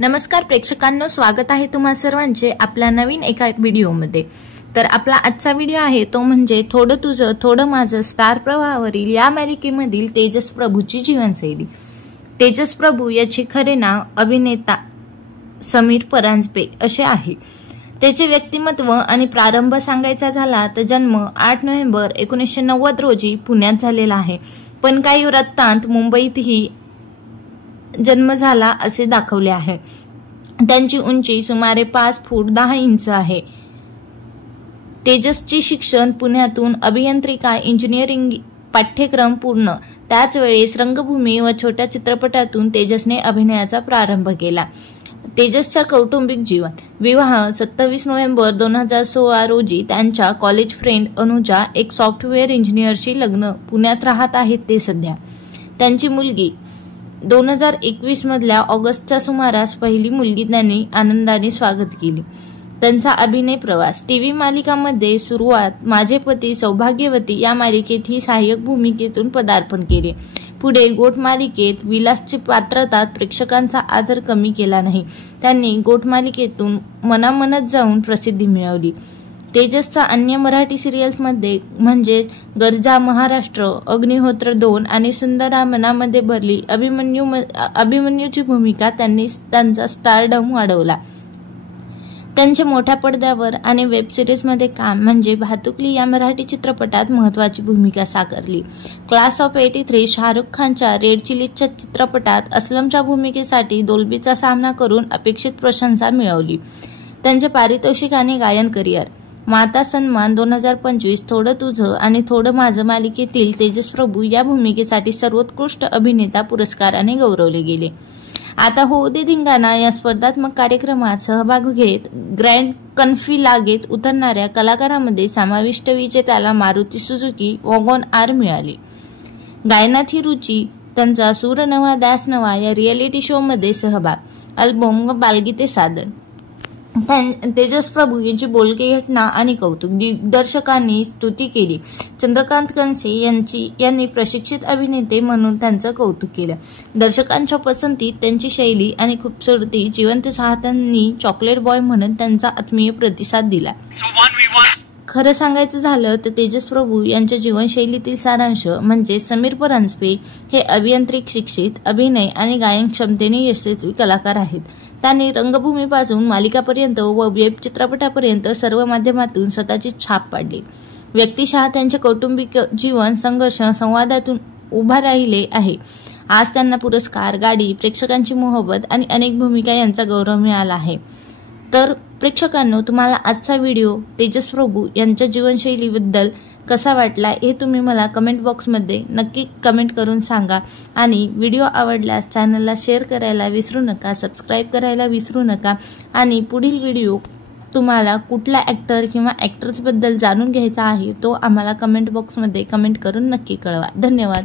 नमस्कार प्रेक्षकांनो, स्वागत आहे तुम्हा सर्वांचे आपल्या नवीन एका व्हिडिओमध्ये। तर आपला आजचा व्हिडिओ आहे तो म्हणजे थोडं तुझं थोडं माझं स्टार प्रवाहावरील या मालिकेमधील तेजस प्रभूची जीवनशैली। तेजस प्रभू याचे खरे नाव अभिनेता समीर परांजपे असे आहे। त्याचे व्यक्तिमत्व आणि प्रारंभ सांगायचा झाला तर जन्म 8 नोव्हेंबर 1990 रोजी पुण्यात झालेला आहे, पण काही वृत्तांत मुंबईतही जन्म झाला असे दाखवले आहे। त्यांची उंची सुमारे 5 फूट 10 इंच आहे। तेजसचे शिक्षण पुण्यातून अभियांत्रिका इंजिनिअरिंग पाठ्यक्रम पूर्ण। त्याच वेळेस रंगभूमी व छोट्या चित्रपटातून तेजसने अभिनयाचा प्रारंभ केला। तेजसचा कौटुंबिक जीवन विवाह 27 नोव्हेंबर 2016 रोजी त्यांच्या कॉलेज फ्रेंड अनुजा एक सॉफ्टवेअर इंजिनिअरशी लग्न। पुण्यात राहत आहेत ते सध्या। त्यांची मुलगी 2021 मधल्या ऑगस्टच्या सुमारास पहिली मुलगी त्यांनी आनंदाने स्वागत केली। त्यांचा अभिनय प्रवास टीव्ही मालिकांमध्ये सुरुवात माझे पती सौभाग्यवती या मालिकेत ही सहाय्यक भूमिकेतून पदार्पण केले। पुढे गोट मालिकेत विलासची पात्रता प्रेक्षकांचा आदर कमी केला नाही। त्यांनी गोट मालिकेतून मनामनात जाऊन प्रसिद्धी मिळवली। तेजसचा अन्य मराठी सिरियल्समध्ये म्हणजे गरजा महाराष्ट्र, अग्निहोत्र 2 आणि सुंदरा मनामध्ये भरली अभिमन्यूची भूमिका त्यांनी त्यांचा स्टारडम वाढवला। त्यांचे मोठ्या पडद्यावर आणि वेब सिरीजमध्ये काम म्हणजे भातुकली या मराठी चित्रपटात महत्त्वाची भूमिका साकारली। क्लास ऑफ 83 शाहरुख खानच्या रेड चिलीजच्या चित्रपटात असलमच्या भूमिकेसाठी डॉल्बीचा सामना करून अपेक्षित प्रशंसा मिळवली। त्यांचे पारितोषिक आणि गायन करिअर माता सन्मान 2025, थोडं तुझं आणि थोडं माझं मालिकेतील तेजस प्रभू या भूमिकेसाठी सर्वोत्कृष्ट अभिनेता पुरस्काराने गौरवले गेले। आता हो दे धिंगाणा या स्पर्धात्मक कार्यक्रमात सहभाग घेत ग्रँड कन्फिलागेत उतरणाऱ्या कलाकारांमध्ये समाविष्ट विजेत्याला मारुती सुझुकी वॅगन आर मिळाली। गायनात ही रुची, त्यांचा सूर नवा दास नवा या रियालिटी शो मध्ये सहभाग, अल्बम व बालगीते सादर। तेजस प्रभू यांची बोलकी घटना आणि कौतुक दिग्दर्शकांनी स्तुती केली। चंद्रकांत कंसे यांनी प्रशिक्षित अभिनेते म्हणून त्यांचं कौतुक केलं। दर्शकांच्या पसंतीत त्यांची शैली आणि खूबसूरती जिवंत चाहत्यांनी चॉकलेट बॉय म्हणून त्यांचा आत्मीय प्रतिसाद दिला। खरं सांगायचं झालं तर तेजस प्रभू यांच्या जीवनशैलीतील सारांश म्हणजे समीर परांजपे हे अभियांत्रिक शिक्षित, अभिनय आणि गायन क्षमतेने यशस्वी कलाकार आहेत। त्यांनी रंगभूमीपासून मालिकापर्यंत व वेब चित्रपटापर्यंत सर्व माध्यमातून स्वतःची छाप पाडली। व्यक्तिशः त्यांचे कौटुंबिक जीवन संघर्ष संवादातून उभा राहिले आहे। आज त्यांना पुरस्कार, गाडी, प्रेक्षकांची मोहब्बत आणि अनेक भूमिका यांचा गौरव मिळाला आहे। तर प्रेक्षकांनो, तुम्हाला आजचा व्हिडिओ तेजस प्रभू यांच्या जीवनशैलीबद्दल कसा वाटला हे तुम्ही मला कमेंट बॉक्समध्ये नक्की कमेंट करून सांगा। आणि व्हिडिओ आवडल्यास चॅनलला शेअर करायला विसरू नका, सबस्क्राईब करायला विसरू नका। आणि पुढील व्हिडिओ तुम्हाला कुठला ॲक्टर किंवा ॲक्ट्रेसबद्दल जाणून घ्यायचा आहे तो आम्हाला कमेंट बॉक्समध्ये कमेंट करून नक्की कळवा। धन्यवाद।